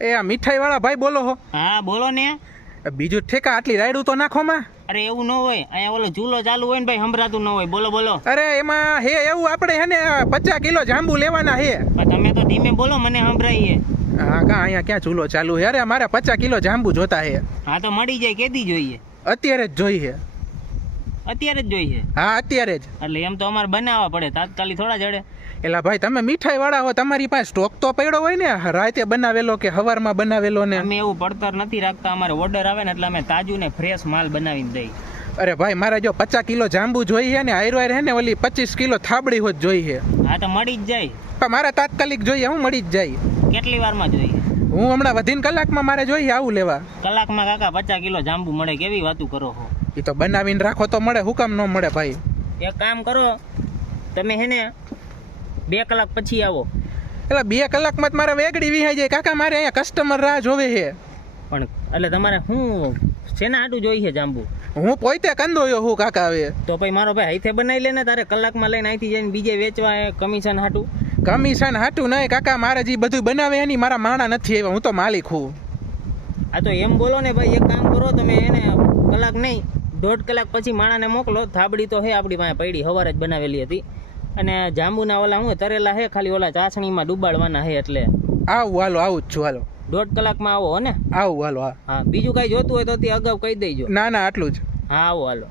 એ આ મીઠાઈ વાળા ભાઈ બોલો હો? હા બોલો ને. બીજું ઠેકા આટલી રાયડું તો નાખો માં. અરે એવું ન હોય, અહીંયા ઓલો ઝૂલો ચાલુ હોય ને ભાઈ, સંભળાતું ન હોય. બોલો બોલો. અરે એમાં હે એવું આપણે હે ને 50 કિલો જાંબુ લેવાના હે. પણ તમે તો ધીમે બોલો, મને સંભળાય છે. હા કા અહીંયા ક્યાં ચૂલો ચાલુ હે? અરે મારે 50 કિલો જાંબુ જોતા હે. હા તો મળી જાય, કેદી જોઈએ? અત્યારે જ જોઈએ. અત્યારે જ જોઈએ? હા અત્યારે જ. એટલે એમ તો અમારે બનાવવા પડે, તાત્કાલિક થોડા જડે. એલા ભાઈ તમે મીઠાઈ વાળા હો, તમારી પાસે સ્ટોક તો પડ્યો હોય ને, રાતે બનાવેલો કે હવારમાં બનાવેલો ને? અમે એવું પડતર નથી રાખતા, અમારે ઓર્ડર આવે ને એટલે અમે તાજું ને ફ્રેશ માલ બનાવીને દઈ. અરે ભાઈ મારે જો 50 કિલો જાંબુ જોઈએ ને, આયરો હે ને ઓલી 25 કિલો થાબડી હોત જોઈએ. હા તો મળી જ જાય. પણ મારે તાત્કાલિક જોઈએ, હું મળી જ જાય. કેટલી વારમાં જોઈએ? હું હમણાં વધીને કલાકમાં મારે જોઈએ આવું લેવા. કલાકમાં કાકા 50 કિલો જાંબુ મળે, કેવી વાતું કરો છો? એ તો બનાવીને રાખો તો મળે, હુકામ ન મળે ભાઈ? એક કામ કરો, તમે હે ને 2 કલાક પછી આવો. એટલે 2 કલાકમાં જ મારે વેગડી વિહાઈ જાય કાકા, મારે અહીંયા કસ્ટમર રાહ જોવે છે. પણ એટલે તમારે શું શેના હાટું જોઈ છે જાંબુ? હું પોતે કંદોયો હું કાકા. હવે તો ભાઈ મારો ભાઈ હાથે બનાવી લે ને, તારે કલાકમાં લઈને અહીંથી જઈને બીજે વેચવા કમિશન હાટું. કમિશન હાટું નહીં કાકા, મારે જે બધું બનાવે એની મારા માણા નથી આવ્યા, હું તો માલિક હું. આ તો એમ બોલો ને ભાઈ, એક કામ કરો તમે, એને કલાક નહીં 1.5 કલાક પછી માણાને મોકલો. થાબડી તો હે આપણી પાસે પડી, સવારે જ બનાવેલી હતી. અને જાંબુના ઓલા હું તરેલા હે, ખાલી ઓલા ચાસણીમાં ડુબાડવાના હે. એટલે આવું હાલો, આવું જ છું હાલો. 1.5 કલાકમાં આવો હો ને? આવું હાલો. હા હા, બીજું કાંઈ જોતું હોય તો તે અગાઉ કહી દેજો. ના ના આટલું જ. હા આવો હાલો.